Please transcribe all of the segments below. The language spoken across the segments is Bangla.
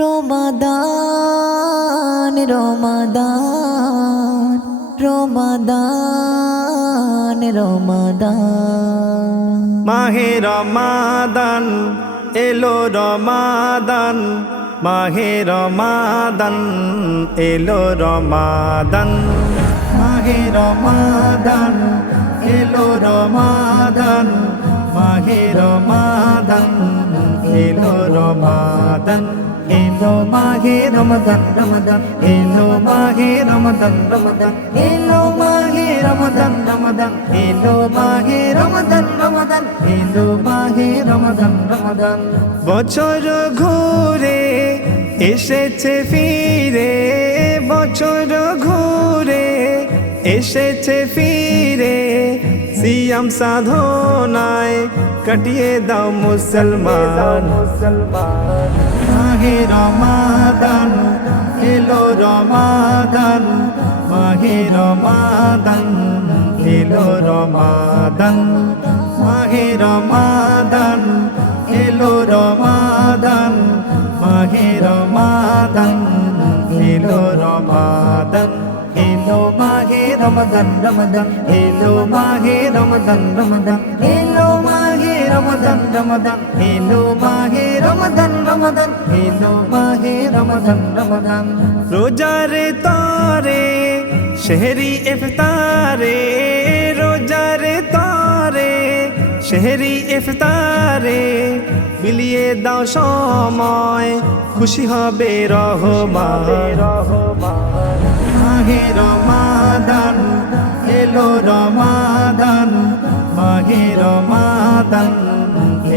রমাদান রমাদান রমাদান রমাদান মাহে রমাদান এলো রমাদান, মাহে রমাদান এলো রমাদান, মাহে রমাদান এলো রমাদান, মাহে রমাদান এলো রমাদান, এলো মাহে রমাদান রমাদান, এলো মাহে রমাদান রমাদান, এলো মাহে রমাদান রমাদান, এলো মাহে রমাদান রমাদান, এলো মাহে রমাদান রমাদান। বছর ঘুরে এসেছে ফিরে, বছর ঘুরে এসেছে ফিরে, সিয়াম সাধনায় কাটিয়ে দাও মুসলমান। মাহে রমাদান এলো রমাদান, মাহে রমাদান এলো রমাদান, মাহে রমাদান এলো রমাদান, মাহে রমাদান এলো রমাদান, এলো মাহে রমাদান রমাদান, এলো মাহে রমাদান রমাদান, এলো মাহে রমাদান রমাদান, এলো মাহে রমাদান রমাদান, এলো মাহে রমাদান রমাদান। রোজারে তারে সেহরি ইফতারে, রোজারে তারে সেহরি ইফতারে, বিলিয়ে দাও সময় খুশি হবে রহমান। মাহে রমাদান এলো রমাদান, মাহে রমাদান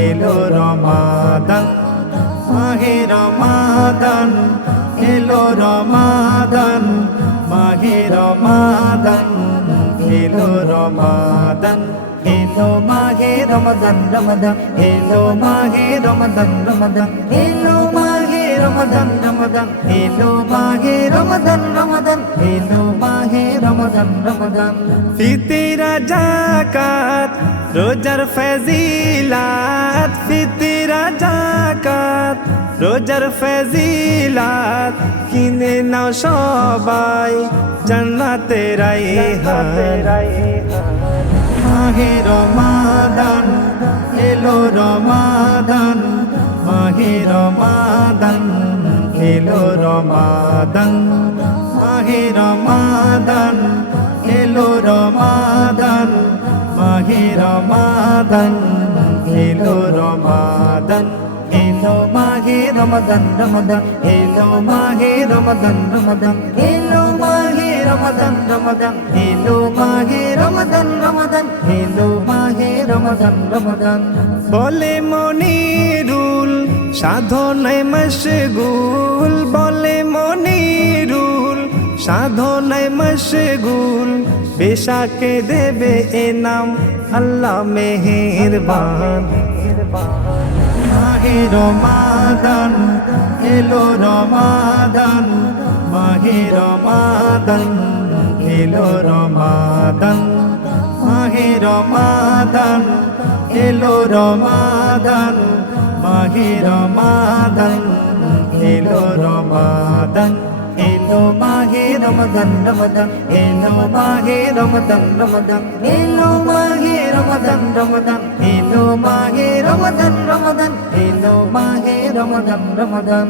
এলো রমাদান, মাহে রমাদান এলো রমাদান, মাহে রমাদান এলো রমাদান, এলো মাহে রমাদান রমাদান, এলো মাহে রমাদান রমাদান, এলো মাহে রমাদান রমাদান, এলো মাহে রমাদান রমাদান, এলো মাহে রমাদান রমাদান। ফিতরা যাকাত রোজার ফজিলাত, ফিতরা যাকাত রোজার ফজিলাত, কিনে নাও সবাই জান্নাতে রায়হান। মাহে রমাদান এলো রমাদান, মাহে রমাদান এলো রমাদান, মাহে রমাদান এলো রমাদান, মাহে রমাদান এলো রমাদান, এলো মাহে রমাদান রমাদান, এলো মাহে রমাদান রমাদান, এলো মাহে রমাদান রমাদান, এলো মাহে রমাদান রমাদান, এলো মাহে রমাদান রমাদান। বলে মনিরুল সাধনায় মশগুল, বলে মনিরুল সাধনায় মশগুল, বেশাকে দেবে এনাম আল্লাহ মেহেরবান। মাহে রমাদান এলো রমাদান, মাহে রমাদান এলো রমাদান, মাহে রমাদান এলো রমাদান, মাহে রমাদান এলো রমাদান, এলো মাহে রমাদান রমাদান, এলো মাহে রমাদান রমাদান, এলো মাহে রমাদান রমাদান, এলো মাহে রমাদান রমাদান, এলো মাহে রমাদান রমাদান।